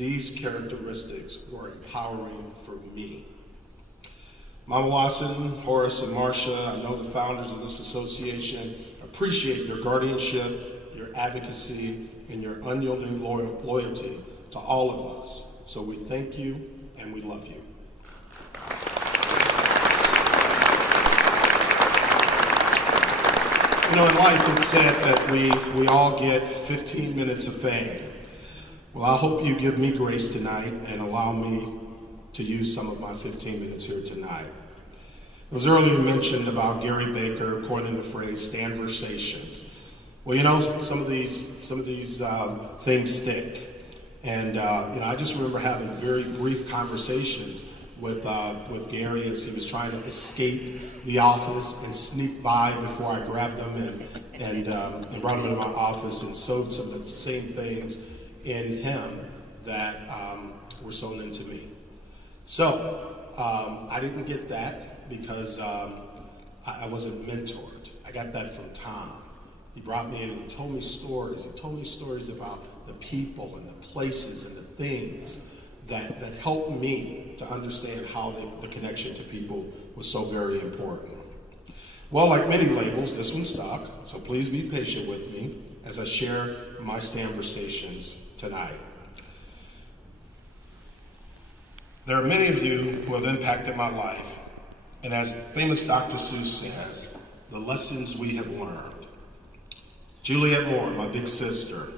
These characteristics were empowering for me. Mama Lawson, Horace, and Marcia, I know the founders of this association, appreciate your guardianship, your advocacy, and your unyielding loyalty to all of us. So we thank you and we love you. You know, in life it's said that we all get 15 minutes of fame. Well, I hope you give me grace tonight and allow me to use some of my 15 minutes here tonight. It was earlier mentioned about Gary Baker coining the phrase "standversations." Well, you know, some of these things stick, and I just remember having very brief conversations with Gary as he was trying to escape the office and sneak by before I grabbed him and brought him into my office and sowed some of the same things in him that were sown into me. So I didn't get that because I wasn't mentored. I got that from Tom. He brought me in and he told me stories. He told me stories about the people and the places and the things that helped me to understand how the connection to people was so very important. Well, like many labels, this one stuck, so please be patient with me as I share my Standversations tonight. There are many of you who have impacted my life, and as famous Dr. Seuss says, the lessons we have learned. Juliet Moore, my big sister,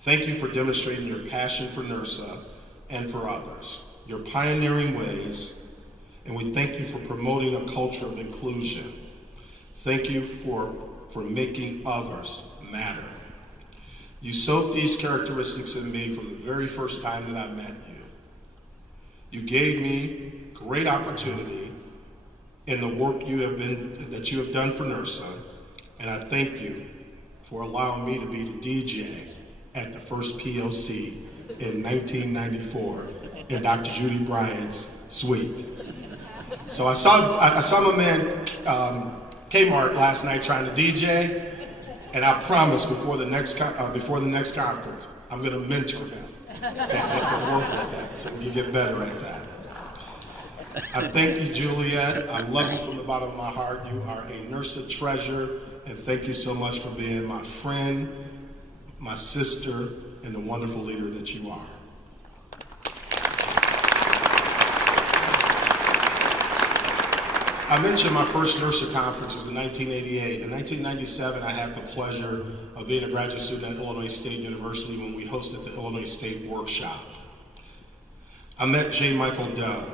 thank you for demonstrating your passion for NIRSA and for others, your pioneering ways, and we thank you for promoting a culture of inclusion. Thank you for making others matter. You sowed these characteristics in me from the very first time that I met you. You gave me great opportunity in the work that you have done for NIRSA, and I thank you for allowing me to be the DJ at the first POC in 1994 in Dr. Judy Bryant's suite. So I saw my man Kmart last night trying to DJ, and I promise before the next conference, I'm going to mentor him and work with him so we can get better at that. I thank you, Juliet. I love you from the bottom of my heart. You are a NIRSA treasure, and thank you so much for being my friend, my sister, and the wonderful leader that you are. I mentioned my first NIRSA conference was in 1988. In 1997, I had the pleasure of being a graduate student at Illinois State University when we hosted the Illinois State Workshop. I met J. Michael Dunn.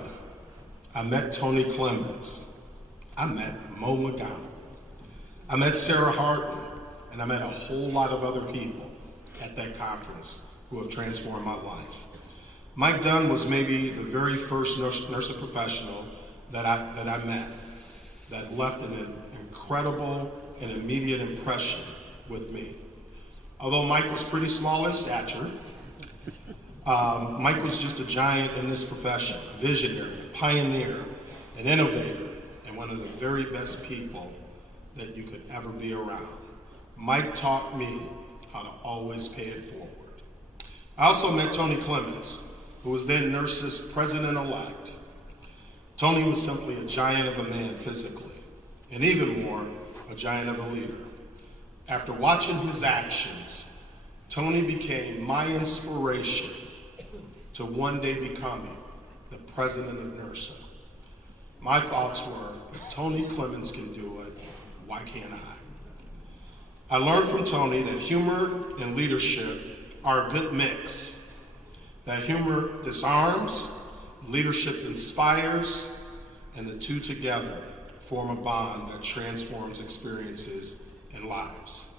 I met Tony Clements. I met Mo McGowan. I met Sarah Harton, and I met a whole lot of other people at that conference who have transformed my life. Mike Dunn was maybe the very first NIRSA professional that I met that left an incredible and immediate impression with me. Although Mike was pretty small in stature, Mike was just a giant in this profession, a visionary, a pioneer, an innovator, and one of the very best people that you could ever be around. Mike taught me how to always pay it forward. I also met Tony Clements, who was then NIRSA's president-elect. Tony was simply a giant of a man physically, and even more, a giant of a leader. After watching his actions, Tony became my inspiration to one day becoming the president of NIRSA. My thoughts were, if Tony Clements can do it, why can't I? I learned from Tony that humor and leadership are a good mix. That humor disarms, leadership inspires, and the two together form a bond that transforms experiences and lives.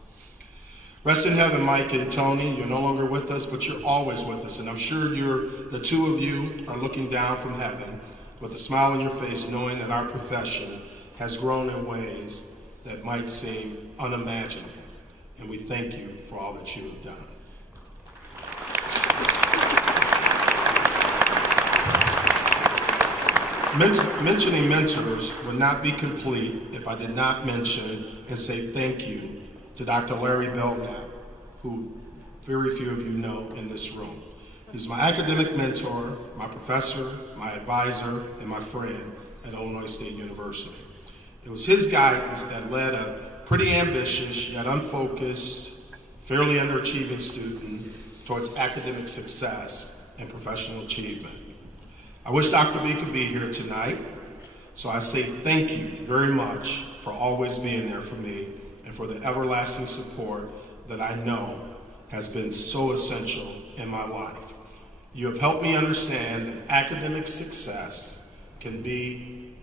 Rest in heaven, Mike and Tony. You're no longer with us, but you're always with us. And I'm sure the two of you are looking down from heaven with a smile on your face, knowing that our profession has grown in ways that might seem unimaginable. And we thank you for all that you have done. Mentioning mentors would not be complete if I did not mention and say thank you to Dr. Larry Belknap, who very few of you know in this room. He's my academic mentor, my professor, my advisor, and my friend at Illinois State University. It was his guidance that led a pretty ambitious yet unfocused, fairly underachieving student towards academic success and professional achievement. I wish Dr. B could be here tonight, so I say thank you very much for always being there for me and for the everlasting support that I know has been so essential in my life. You have helped me understand that academic success can be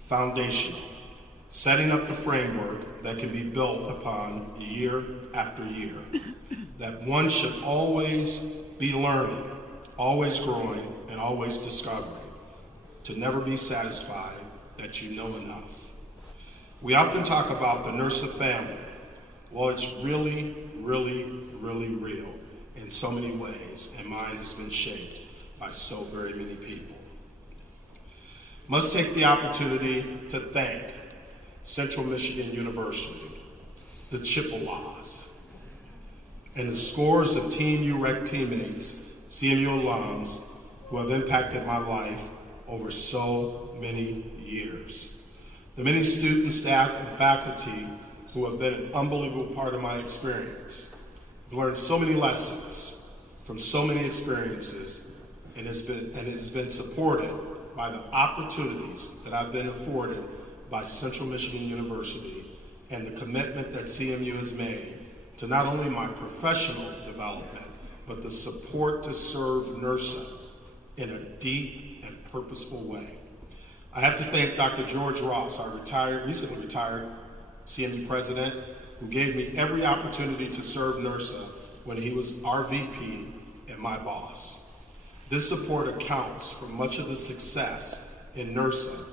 foundational, setting up the framework that can be built upon year after year, that one should always be learning, always growing, and always discovering, to never be satisfied that you know enough. We often talk about the NIRSA family. Well, it's really, really, really real in so many ways, and mine has been shaped by so very many people. Must take the opportunity to thank Central Michigan University, the Chippewas, and the scores of Team UREC teammates, CMU alums, who have impacted my life over so many years. The many students, staff, and faculty who have been an unbelievable part of my experience. I've learned so many lessons from so many experiences, and it has been supported by the opportunities that I've been afforded by Central Michigan University and the commitment that CMU has made to not only my professional development, but the support to serve NIRSA in a deep and purposeful way. I have to thank Dr. George Ross, our recently retired CMU president, who gave me every opportunity to serve NIRSA when he was our VP and my boss. This support accounts for much of the success in NIRSA,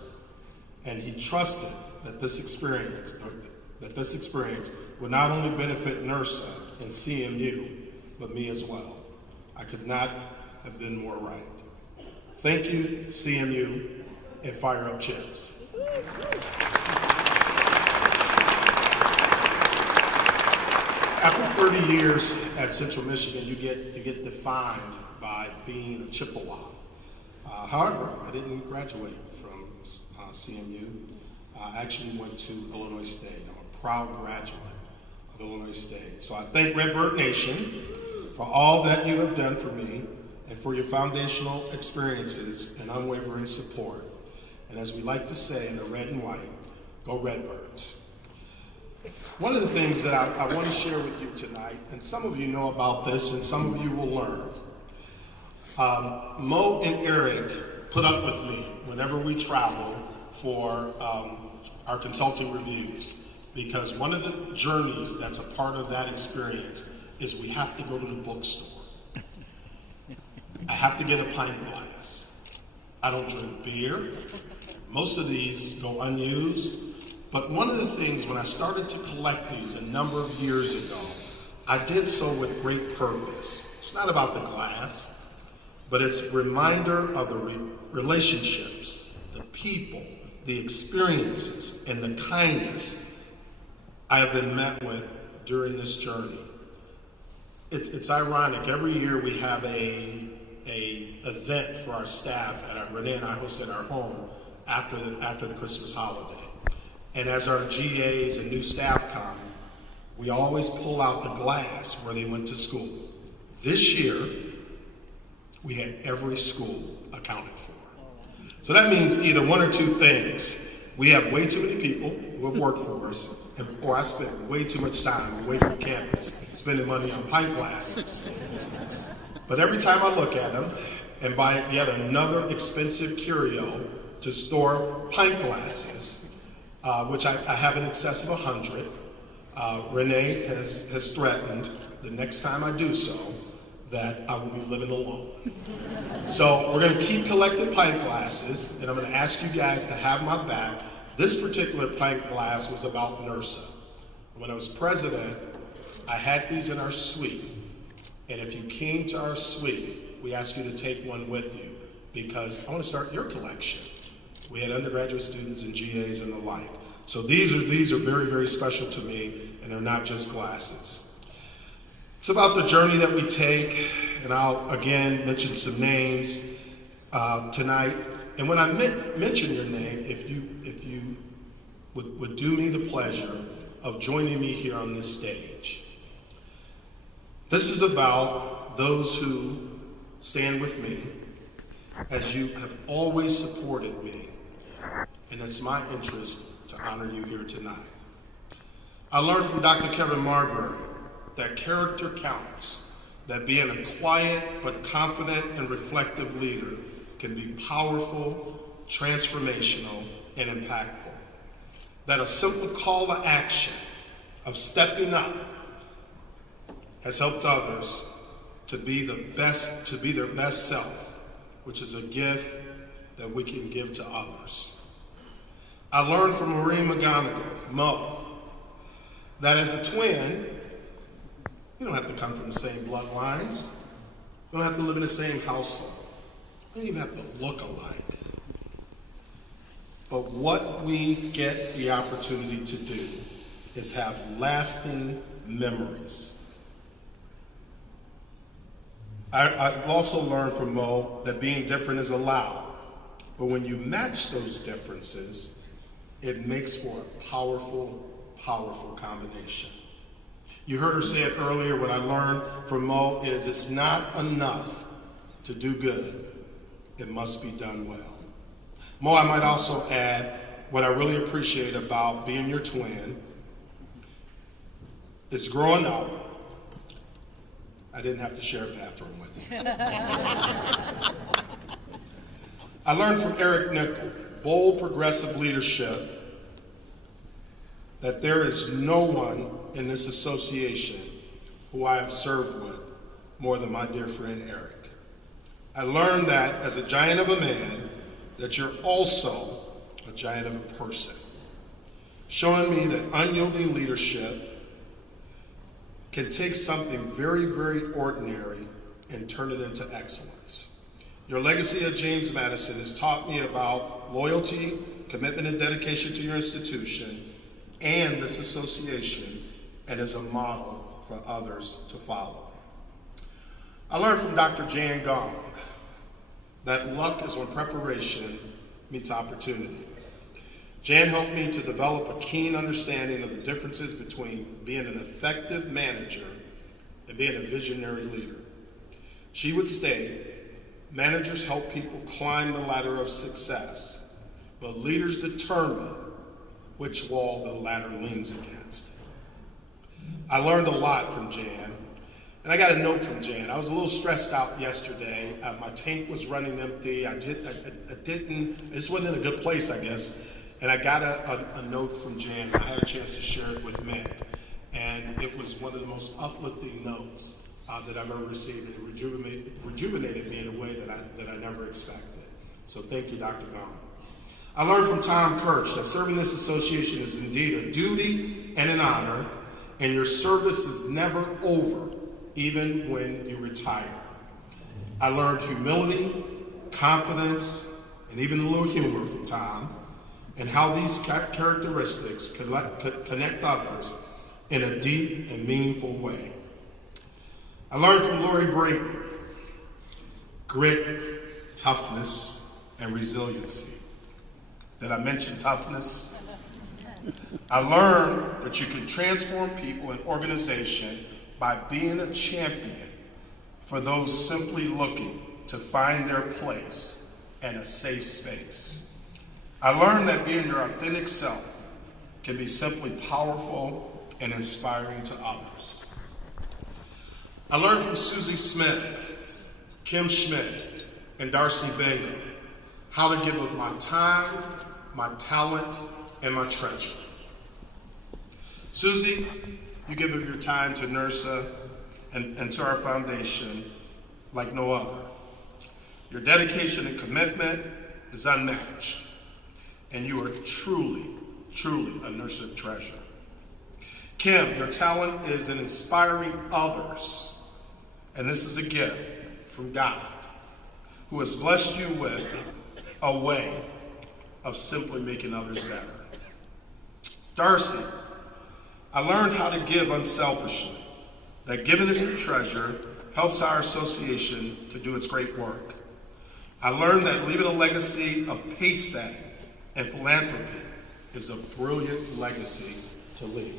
and he trusted that this experience would not only benefit NIRSA and CMU, but me as well. I could not have been more right. Thank you, CMU, and fire up chips. After 30 years at Central Michigan, you get defined by being a Chippewa. However, I didn't graduate from CMU. I actually went to Illinois State. I'm a proud graduate of Illinois State. So I thank Redbird Nation for all that you have done for me and for your foundational experiences and unwavering support. And as we like to say in the red and white, go Redbirds. One of the things that I want to share with you tonight, and some of you know about this and some of you will learn, Mo and Eric put up with me whenever we travel for our consulting reviews, because one of the journeys that's a part of that experience is we have to go to the bookstore. I have to get a pint glass. I don't drink beer. Most of these go unused. But one of the things, when I started to collect these a number of years ago, I did so with great purpose. It's not about the glass, but it's a reminder of the relationships, the people, the experiences, and the kindness I have been met with during this journey. It's ironic. Every year we have a event for our staff at Renee and I host at our home after the Christmas holiday. And as our GAs and new staff come, we always pull out the glass where they went to school. This year, we had every school accounted for. So that means either one or two things. We have way too many people who have worked for us, or I spent way too much time away from campus spending money on pint glasses. But every time I look at them and buy yet another expensive curio to store pint glasses, which I have in excess of 100, Renee has threatened the next time I do so that I will be living alone. So we're going to keep collecting pint glasses, and I'm going to ask you guys to have my back. This particular pint glass was about NIRSA. When I was president, I had these in our suite, and if you came to our suite, we asked you to take one with you because I want to start your collection. We had undergraduate students and GAs and the like. So these are very, very special to me, and they're not just glasses. It's about the journey that we take, and I'll again mention some names tonight. And when I mention your name, if you would do me the pleasure of joining me here on this stage. This is about those who stand with me, as you have always supported me, and it's my interest to honor you here tonight. I learned from Dr. Kevin Marbury that character counts, that being a quiet but confident and reflective leader can be powerful, transformational, and impactful. That a simple call to action of stepping up has helped others to be their best self, which is a gift that we can give to others. I learned from Maureen McGonigal, Mo, that as a twin, you don't have to come from the same bloodlines. You don't have to live in the same household. You don't even have to look alike. But what we get the opportunity to do is have lasting memories. I've also learned from Mo that being different is allowed, but when you match those differences, it makes for a powerful, powerful combination. You heard her say it earlier. What I learned from Mo is it's not enough to do good. It must be done well. Mo, I might also add what I really appreciate about being your twin is growing up, I didn't have to share a bathroom with you. I learned from Eric Nickel, bold progressive leadership, that there is no one in this association who I have served with more than my dear friend Eric. I learned that as a giant of a man, that you're also a giant of a person, showing me that unyielding leadership can take something very, very ordinary and turn it into excellence. Your legacy at James Madison has taught me about loyalty, commitment, and dedication to your institution and this association, and is a model for others to follow. I learned from Dr. Jan Gong that luck is when preparation meets opportunity. Jan helped me to develop a keen understanding of the differences between being an effective manager and being a visionary leader. She would state, managers help people climb the ladder of success, but leaders determine which wall the ladder leans against. I learned a lot from Jan, and I got a note from Jan. I was a little stressed out yesterday. My tank was running empty. This wasn't in a good place, I guess. And I got a note from Jan. I had a chance to share it with Meg. And it was one of the most uplifting notes that I've ever received. It rejuvenated me in a way that I never expected. So thank you, Dr. Gong. I learned from Tom Kirch that serving this association is indeed a duty and an honor, and your service is never over, even when you retire. I learned humility, confidence, and even a little humor from Tom, and how these characteristics connect others in a deep and meaningful way. I learned from Lori Brayton grit, toughness, and resiliency. Did I mention toughness? I learned that you can transform people and organization by being a champion for those simply looking to find their place and a safe space. I learned that being your authentic self can be simply powerful and inspiring to others. I learned from Susie Smith, Kim Schmidt, and Darcy Bengal how to give of my time, my talent, and my treasure. Susie, you give of your time to NIRSA and to our foundation like no other. Your dedication and commitment is unmatched, and you are truly, truly a NIRSA treasure. Kim, your talent is in inspiring others, and this is a gift from God, who has blessed you with a way of simply making others better. Darcy, I learned how to give unselfishly, that giving of your treasure helps our association to do its great work. I learned that leaving a legacy of pace setting and philanthropy is a brilliant legacy to leave.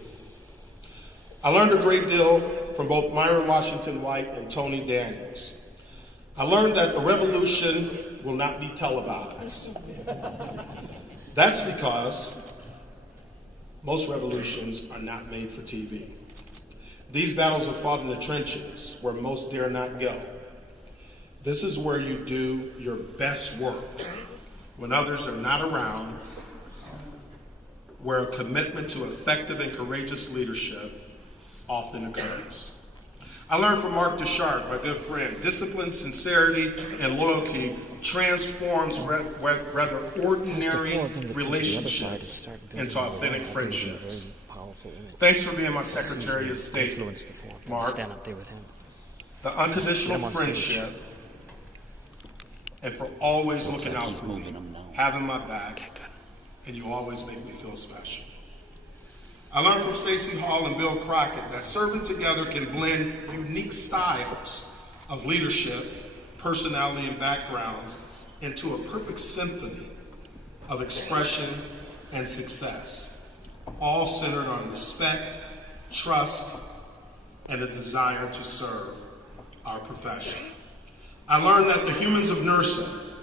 I learned a great deal from both Myron Washington White and Tony Daniels. I learned that the revolution will not be televised. That's because most revolutions are not made for TV. These battles are fought in the trenches where most dare not go. This is where you do your best work when others are not around, where a commitment to effective and courageous leadership often occurs. I learned from Mark Ducharme, my good friend, discipline, sincerity, and loyalty transforms rather ordinary relationships into authentic friendships. Thanks for being my Secretary of State, Mark. The unconditional friendship, and for always looking out for me, having my back, and you always make me feel special. I learned from Stacey Hall and Bill Crockett that serving together can blend unique styles of leadership, personality, and backgrounds into a perfect symphony of expression and success, all centered on respect, trust, and a desire to serve our profession. I learned that the humans of NIRSA,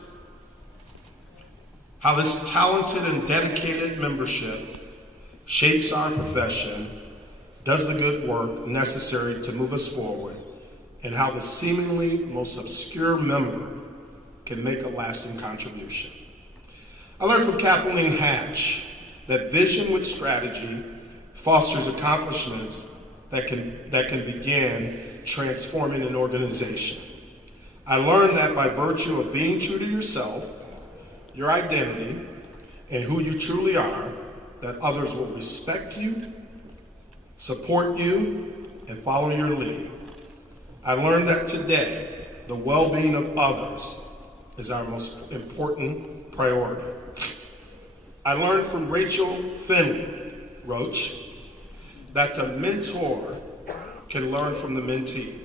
how this talented and dedicated membership shapes our profession, does the good work necessary to move us forward, and how the seemingly most obscure member can make a lasting contribution. I learned from Kathleen Hatch that vision with strategy fosters accomplishments that can begin transforming an organization. I learned that by virtue of being true to yourself, your identity, and who you truly are, that others will respect you, support you, and follow your lead. I learned that today, the well-being of others is our most important priority. I learned from Rachel Finley Roach that the mentor can learn from the mentee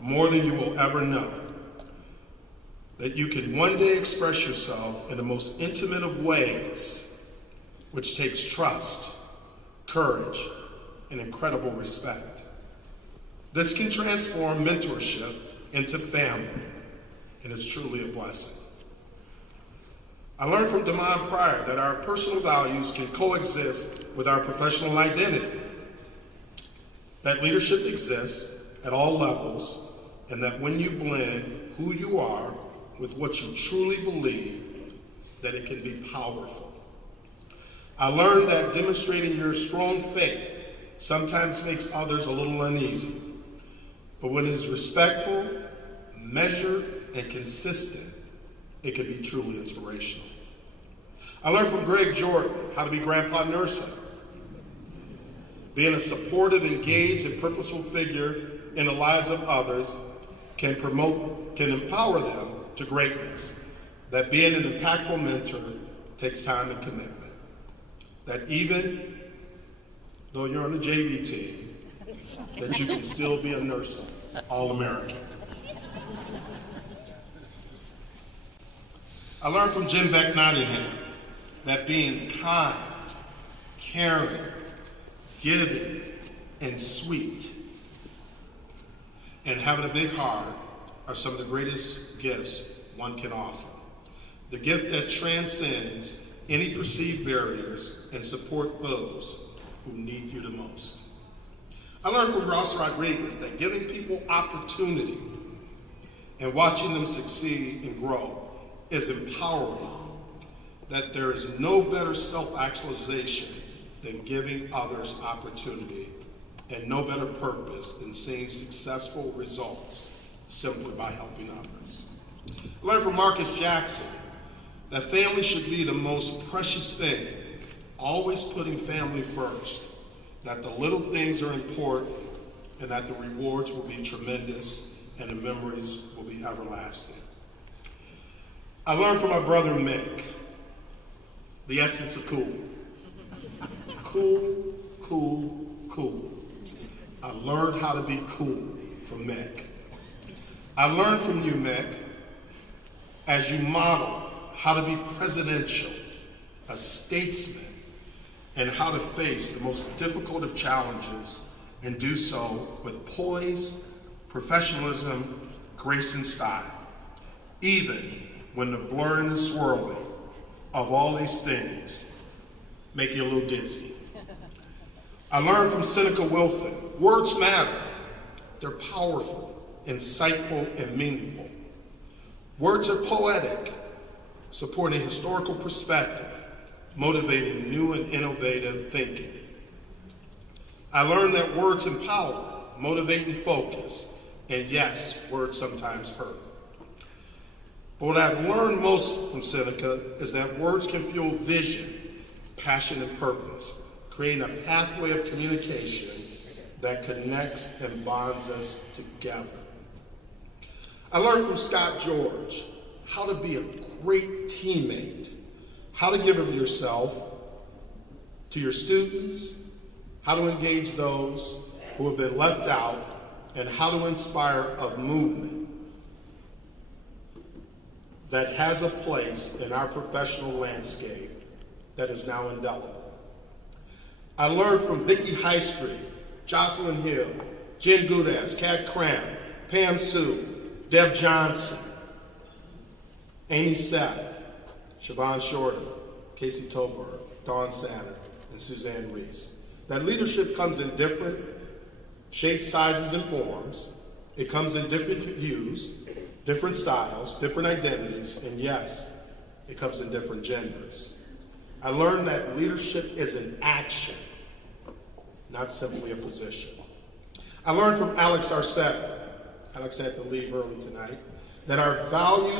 more than you will ever know. That you can one day express yourself in the most intimate of ways, which takes trust, courage, and incredible respect. This can transform mentorship into family, and it's truly a blessing. I learned from Damon Pryor that our personal values can coexist with our professional identity, that leadership exists at all levels, and that when you blend who you are with what you truly believe, that it can be powerful. I learned that demonstrating your strong faith sometimes makes others a little uneasy, but when it is respectful, measured, and consistent, it can be truly inspirational. I learned from Greg Jordan how to be Grandpa NIRSA. Being a supportive, engaged, and purposeful figure in the lives of others can empower them to greatness. That being an impactful mentor takes time and commitment. That even though you're on the JV team, that you can still be a NIRSA All-American. I learned from Jim Beck Nottingham that being kind, caring, giving, and sweet, and having a big heart are some of the greatest gifts one can offer. The gift that transcends any perceived barriers and support those who need you the most. I learned from Ross Rodriguez that giving people opportunity and watching them succeed and grow is empowering, that there is no better self-actualization than giving others opportunity, and no better purpose than seeing successful results simply by helping others. I learned from Marcus Jackson that family should be the most precious thing, always putting family first, that the little things are important, and that the rewards will be tremendous and the memories will be everlasting. I learned from my brother Mick the essence of cool. Cool, cool, cool. I learned how to be cool from Mick. I learned from you, Mick, as you model how to be presidential, a statesman, and how to face the most difficult of challenges and do so with poise, professionalism, grace, and style, even when the blur and the swirling of all these things make you a little dizzy. I learned from Seneca Wilson, words matter. They're powerful, insightful, and meaningful. Words are poetic, supporting historical perspective, motivating new and innovative thinking. I learned that words empower, motivate, and focus, and yes, words sometimes hurt. But what I've learned most from Seneca is that words can fuel vision, passion, and purpose, creating a pathway of communication that connects and bonds us together. I learned from Scott George how to be a great teammate, how to give of yourself to your students, how to engage those who have been left out, and how to inspire a movement that has a place in our professional landscape that is now indelible. I learned from Vicki Highstreet, Jocelyn Hill, Jen Gudas, Kat Cram, Pam Sue, Deb Johnson, Amy Seth, Siobhan Shorty, Casey Tober, Dawn Sanner, and Suzanne Reese. That leadership comes in different shapes, sizes, and forms. It comes in different hues, different styles, different identities, and yes, it comes in different genders. I learned that leadership is an action, not simply a position. I learned from Alex Arcetta, Alex had to leave early tonight, that our values